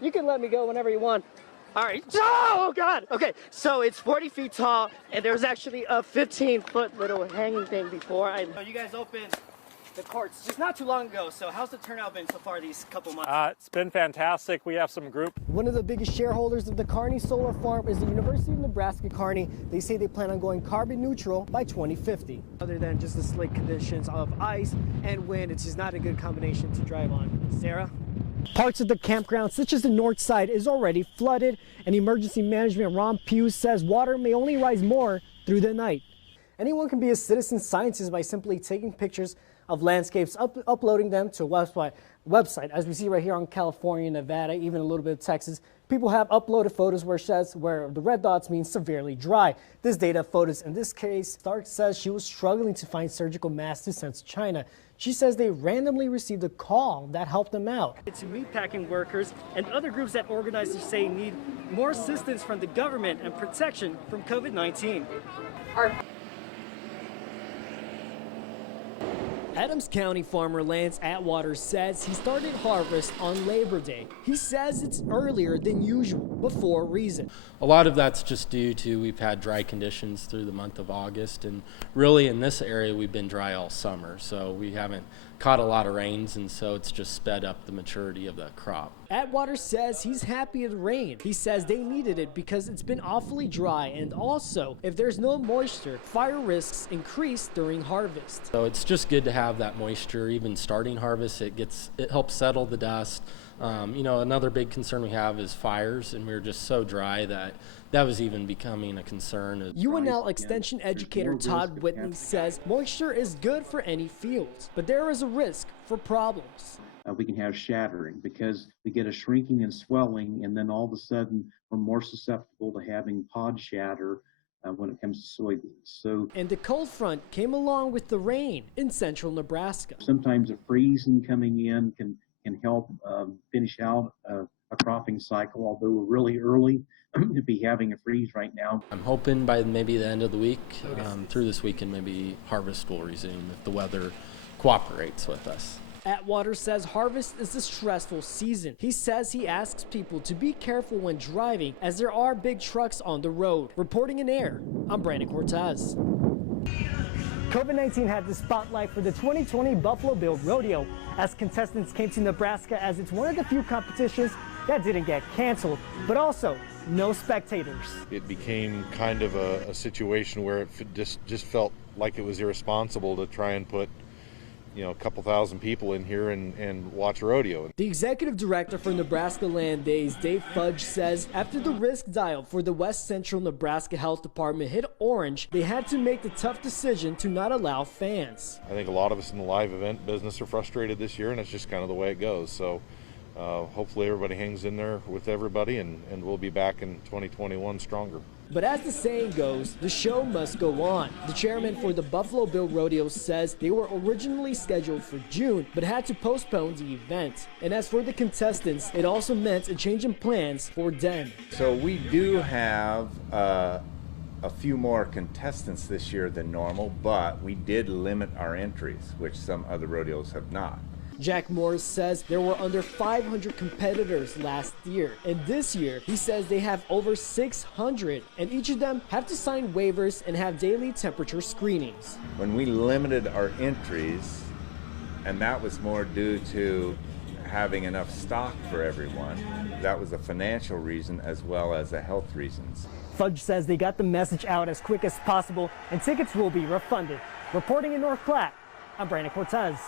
You can let me go whenever you want. All right. Oh, God. Okay, so it's 40 feet tall, and there's actually a 15-foot little hanging thing before you guys opened the courts just not too long ago. So how's the turnout been so far these couple months? It's been fantastic. We have some group. One of the biggest shareholders of the Kearney Solar Farm is the University of Nebraska Kearney. They say they plan on going carbon neutral by 2050. Other than just the slick conditions of ice and wind, it's just not a good combination to drive on. Sarah? Parts of the campground, such as the north side, is already flooded, and Emergency Management Ron Pugh says water may only rise more through the night. Anyone can be a citizen scientist by simply taking pictures of landscapes, uploading them to a website. As we see right here on California, Nevada, even a little bit of Texas, people have uploaded photos where the red dots mean severely dry. This data photos, in this case, Stark says she was struggling to find surgical masks to send to China. She says they randomly received a call that helped them out. It's meatpacking workers and other groups that organizers say need more assistance from the government and protection from COVID-19. Adams County farmer Lance Atwater says he started harvest on Labor Day. He says it's earlier than usual, but for a reason. A lot of that's just due to we've had dry conditions through the month of August, and really in this area we've been dry all summer, so we haven't caught a lot of rains, and so it's just sped up the maturity of the crop. Atwater says he's happy it rained. He says they needed it because it's been awfully dry, and also if there's no moisture, fire risks increase during harvest. So it's just good to have that moisture even starting harvest. It helps settle the dust. Another big concern we have is fires, and we're just so dry that was even becoming a concern. UNL Extension educator Todd Whitney says moisture is good for any fields, but there is a risk for problems. We can have shattering because we get a shrinking and swelling, and then all of a sudden we're more susceptible to having pod shatter when it comes to soybeans. And the cold front came along with the rain in central Nebraska. Sometimes a freezing coming in can help finish out a cropping cycle, although we're really early to be having a freeze right now. I'm hoping by maybe the end of the week, through this weekend, maybe harvest will resume if the weather cooperates with us. Atwater says harvest is a stressful season. He says he asks people to be careful when driving as there are big trucks on the road. Reporting in air, I'm Brandon Cortez. COVID-19 had the spotlight for the 2020 Buffalo Bill Rodeo as contestants came to Nebraska, as it's one of the few competitions that didn't get canceled, but also no spectators. It became kind of a situation where it just felt like it was irresponsible to try and put a couple thousand people in here and watch a rodeo. The executive director for Nebraska Land Days, Dave Fudge, says after the risk dial for the West Central Nebraska Health Department hit orange, they had to make the tough decision to not allow fans. I think a lot of us in the live event business are frustrated this year, and it's just kind of the way it goes. So hopefully everybody hangs in there with everybody, and we'll be back in 2021 stronger. But as the saying goes, the show must go on. The chairman for the Buffalo Bill Rodeo says they were originally scheduled for June, but had to postpone the event. And as for the contestants, it also meant a change in plans for them. So we do have a few more contestants this year than normal, but we did limit our entries, which some other rodeos have not. Jack Morris says there were under 500 competitors last year, and this year he says they have over 600, and each of them have to sign waivers and have daily temperature screenings. When we limited our entries, and that was more due to having enough stock for everyone, that was a financial reason as well as a health reasons. Fudge says they got the message out as quick as possible, and tickets will be refunded. Reporting in North Platte, I'm Brandon Cortez.